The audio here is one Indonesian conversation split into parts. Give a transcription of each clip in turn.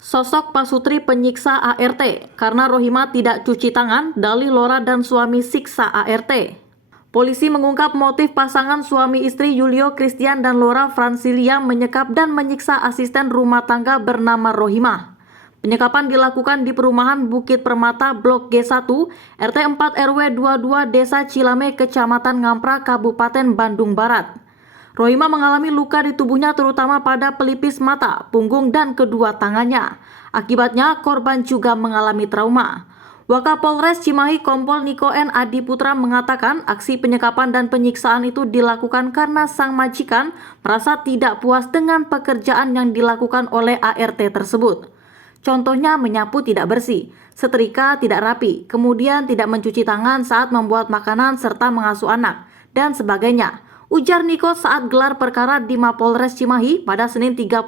Sosok Pasutri penyiksa ART karena Rohima tidak cuci tangan, dalih Lora dan suami siksa ART. Polisi mengungkap motif pasangan suami istri Yulio Christian dan Lora Francilia menyekap dan menyiksa asisten rumah tangga bernama Rohima. Penyekapan dilakukan di perumahan Bukit Permata Blok G1, RT 4 RW 22 Desa Cilame, Kecamatan Ngampra, Kabupaten Bandung Barat. Rohima mengalami luka di tubuhnya terutama pada pelipis mata, punggung, dan kedua tangannya. Akibatnya korban juga mengalami trauma. Wakapolres Cimahi Kompol Niko N. Adiputra mengatakan aksi penyekapan dan penyiksaan itu dilakukan karena sang majikan merasa tidak puas dengan pekerjaan yang dilakukan oleh ART tersebut. Contohnya menyapu tidak bersih, setrika tidak rapi, kemudian tidak mencuci tangan saat membuat makanan serta mengasuh anak, dan sebagainya. Ujar Niko saat gelar perkara di Mapolres Cimahi pada Senin 31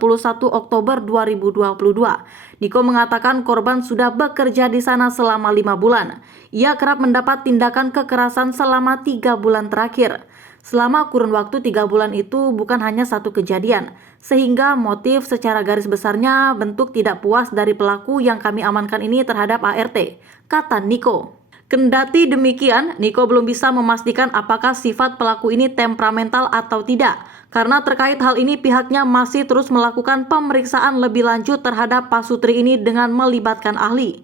Oktober 2022. Niko mengatakan korban sudah bekerja di sana selama 5 bulan. Ia kerap mendapat tindakan kekerasan selama 3 bulan terakhir. Selama kurun waktu 3 bulan itu bukan hanya satu kejadian, sehingga motif secara garis besarnya bentuk tidak puas dari pelaku yang kami amankan ini terhadap ART, kata Niko. Kendati demikian, Niko belum bisa memastikan apakah sifat pelaku ini temperamental atau tidak. Karena terkait hal ini pihaknya masih terus melakukan pemeriksaan lebih lanjut terhadap Pasutri ini dengan melibatkan ahli.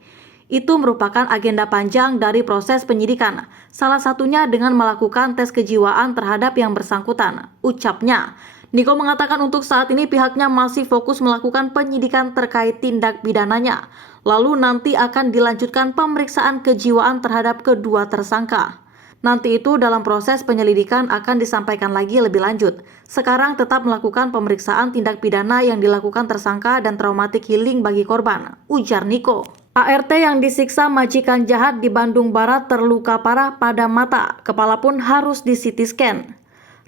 Itu merupakan agenda panjang dari proses penyidikan, salah satunya dengan melakukan tes kejiwaan terhadap yang bersangkutan, ucapnya. Niko mengatakan untuk saat ini pihaknya masih fokus melakukan penyidikan terkait tindak pidananya. Lalu nanti akan dilanjutkan pemeriksaan kejiwaan terhadap kedua tersangka. Nanti itu dalam proses penyelidikan akan disampaikan lagi lebih lanjut. Sekarang tetap melakukan pemeriksaan tindak pidana yang dilakukan tersangka dan traumatic healing bagi korban, ujar Niko. ART yang disiksa majikan jahat di Bandung Barat terluka parah pada mata, kepala pun harus di CT scan.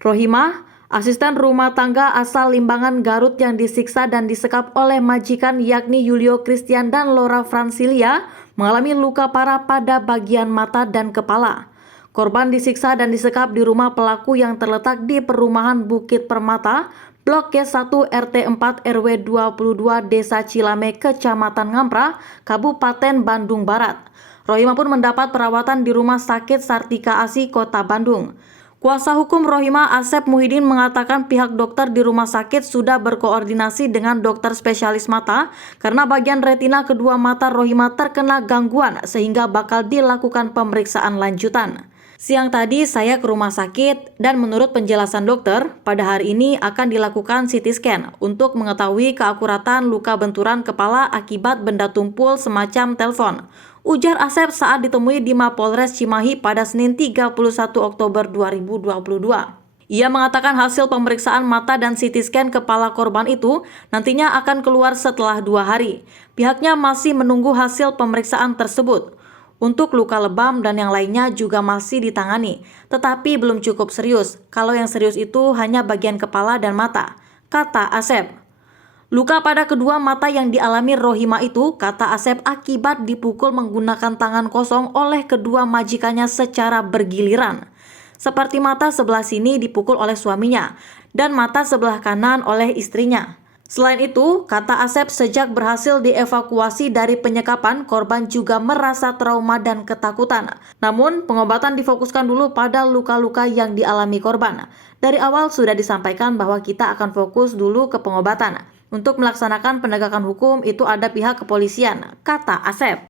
Rohima, asisten rumah tangga asal Limbangan Garut yang disiksa dan disekap oleh majikan yakni Yulio Christian dan Lora Francilia mengalami luka parah pada bagian mata dan kepala. Korban disiksa dan disekap di rumah pelaku yang terletak di perumahan Bukit Permata, Blok G1 RT 4 RW 22 Desa Cilame, Kecamatan Ngampra, Kabupaten Bandung Barat. Rohima pun mendapat perawatan di Rumah Sakit Sartika Asi, Kota Bandung. Kuasa hukum Rohima, Asep Muhyiddin, mengatakan pihak dokter di rumah sakit sudah berkoordinasi dengan dokter spesialis mata karena bagian retina kedua mata Rohima terkena gangguan sehingga bakal dilakukan pemeriksaan lanjutan. Siang tadi saya ke rumah sakit dan menurut penjelasan dokter, pada hari ini akan dilakukan CT scan untuk mengetahui keakuratan luka benturan kepala akibat benda tumpul semacam telepon. Ujar Asep saat ditemui di Mapolres Cimahi pada Senin 31 Oktober 2022. Ia mengatakan hasil pemeriksaan mata dan CT scan kepala korban itu nantinya akan keluar setelah 2 hari. Pihaknya masih menunggu hasil pemeriksaan tersebut. Untuk luka lebam dan yang lainnya juga masih ditangani, tetapi belum cukup serius. Kalau yang serius itu hanya bagian kepala dan mata, kata Asep. Luka pada kedua mata yang dialami Rohima itu, kata Asep, akibat dipukul menggunakan tangan kosong oleh kedua majikannya secara bergiliran. Seperti mata sebelah sini dipukul oleh suaminya, dan mata sebelah kanan oleh istrinya. Selain itu, kata Asep, sejak berhasil dievakuasi dari penyekapan, korban juga merasa trauma dan ketakutan. Namun, pengobatan difokuskan dulu pada luka-luka yang dialami korban. Dari awal sudah disampaikan bahwa kita akan fokus dulu ke pengobatan. Untuk melaksanakan penegakan hukum itu ada pihak kepolisian, kata Asep.